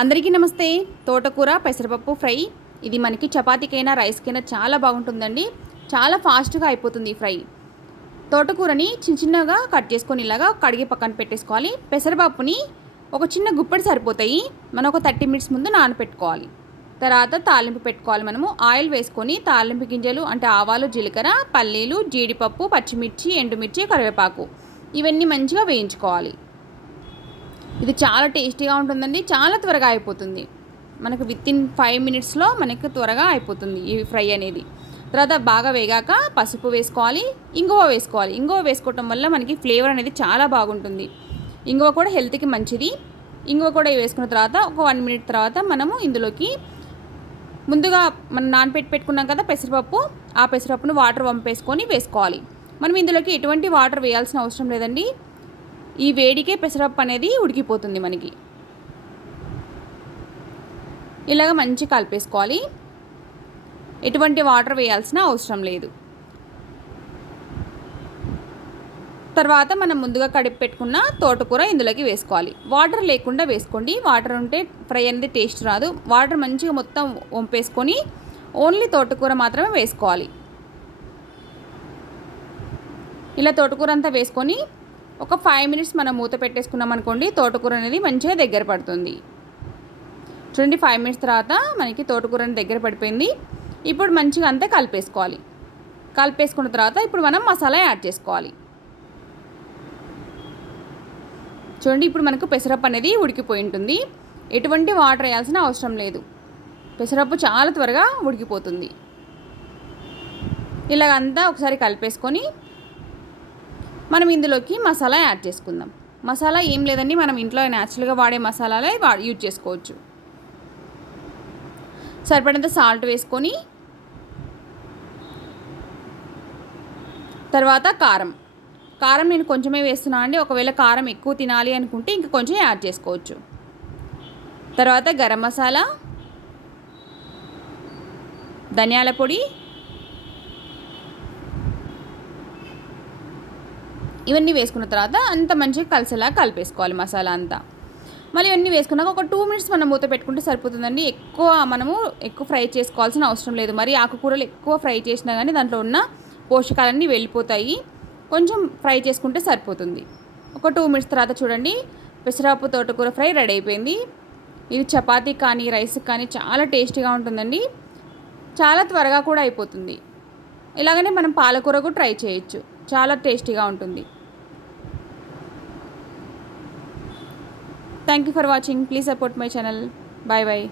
అందరికీ నమస్తే. తోటకూర పెసరపప్పు ఫ్రై ఇది మనకి చపాతీకైనా రైస్కైనా చాలా బాగుంటుందండి. చాలా ఫాస్ట్గా అయిపోతుంది ఈ ఫ్రై. తోటకూరని చిన్నగా కట్ చేసుకొని ఇలాగా కడిగి పక్కన పెట్టేసుకోవాలి. పెసరపప్పుని ఒక చిన్న గుప్పెడు సరిపోతాయి. మనం ఒక 30 మినిట్స్ ముందు నానపెట్టుకోవాలి. తర్వాత తాలింపు పెట్టుకోవాలి. మనము ఆయిల్ వేసుకొని తాలింపు గింజలు అంటే ఆవాలు, జీలకర్ర, పల్లీలు, జీడిపప్పు, పచ్చిమిర్చి, ఎండుమిర్చి, కరివేపాకు ఇవన్నీ మంచిగా వేయించుకోవాలి. ఇది చాలా టేస్టీగా ఉంటుందండి. చాలా త్వరగా అయిపోతుంది. మనకు వితిన్ 5 మినిట్స్లో మనకు త్వరగా అయిపోతుంది ఈ ఫ్రై అనేది. తర్వాత బాగా వేగాక పసుపు వేసుకోవాలి, ఇంగువ వేసుకోవాలి. ఇంగువ వేసుకోవటం వల్ల మనకి ఫ్లేవర్ అనేది చాలా బాగుంటుంది. ఇంగువ కూడా హెల్త్కి మంచిది. ఇంగువ కూడా వేసుకున్న తర్వాత ఒక 1 మినిట్ తర్వాత మనము ఇందులోకి ముందుగా మనం పెట్టుకున్నాం కదా పెసరపప్పు, ఆ పెసరపప్పును వాటర్ వంపేసుకొని వేసుకోవాలి. మనం ఇందులోకి ఎటువంటి వాటర్ వేయాల్సిన అవసరం లేదండి. ఈ వేడికే పెసరపప్పు అనేది ఉడికిపోతుంది మనకి. ఇలాగ మంచి కలిపేసుకోవాలి. ఎటువంటి వాటర్ వేయాల్సిన అవసరం లేదు. తర్వాత మనం ముందుగా కడిపి పెట్టుకున్న తోటకూర ఇందులోకి వేసుకోవాలి. వాటర్ లేకుండా వేసుకోండి. వాటర్ ఉంటే ఫ్రై అనేది టేస్ట్ రాదు. వాటర్ మంచిగా మొత్తం వంపేసుకొని ఓన్లీ తోటకూర మాత్రమే వేసుకోవాలి. ఇలా తోటకూర అంతా వేసుకొని ఒక 5 మినిట్స్ మనం మూత పెట్టేసుకున్నాం అనుకోండి, తోటకూర అనేది మంచిగా దగ్గర పడుతుంది. చూడండి 5 మినిట్స్ తర్వాత మనకి తోటకూర అనేది దగ్గర పడిపోయింది. ఇప్పుడు మంచిగా అంతా కలిపేసుకోవాలి. కలిపేసుకున్న తర్వాత ఇప్పుడు మనం మసాలా యాడ్ చేసుకోవాలి. చూడండి ఇప్పుడు మనకు పెసరపప్పు అనేది ఉడికిపోయి ఉంటుంది. ఎటువంటి వాటర్ వేయాల్సిన అవసరం లేదు. పెసరపప్పు చాలా త్వరగా ఉడికిపోతుంది. ఇలాగంతా ఒకసారి కలిపేసుకొని మనం ఇందులోకి మసాలా యాడ్ చేసుకుందాం. మసాలా ఏం లేదండి, మనం ఇంట్లో న్యాచురల్గా వాడే మసాలాలే యూజ్ చేసుకోవచ్చు. సరిపడినంత సాల్ట్ వేసుకొని తర్వాత కారం నేను కొంచెమే వేస్తున్నాను అండి. ఒకవేళ కారం ఎక్కువ తినాలి అనుకుంటే ఇంకా కొంచెం యాడ్ చేసుకోవచ్చు. తర్వాత గరం మసాలా, ధనియాల పొడి, ఇవన్నీ వేసుకున్న తర్వాత అంత మంచిగా కలిసేలా కలిపేసుకోవాలి మసాలా అంతా. మళ్ళీ ఇవన్నీ వేసుకున్నాక ఒక 2 మినిట్స్ మనం మూత పెట్టుకుంటే సరిపోతుందండి. ఎక్కువ ఫ్రై చేసుకోవాల్సిన అవసరం లేదు. మరి ఆకుకూరలు ఎక్కువ ఫ్రై చేసినా కానీ దాంట్లో ఉన్న పోషకాలన్నీ వెళ్ళిపోతాయి. కొంచెం ఫ్రై చేసుకుంటే సరిపోతుంది. ఒక 2 మినిట్స్ తర్వాత చూడండి పెసరపప్పు తోటకూర ఫ్రై రెడీ అయిపోయింది. ఇది చపాతీ కానీ రైస్ కానీ చాలా టేస్టీగా ఉంటుందండి. చాలా త్వరగా కూడా అయిపోతుంది. ఇలాగనే మనం పాలకూర కూడా ట్రై చేయొచ్చు. చాలా టేస్టీగా ఉంటుంది. Thank you for watching. Please support my channel. Bye bye.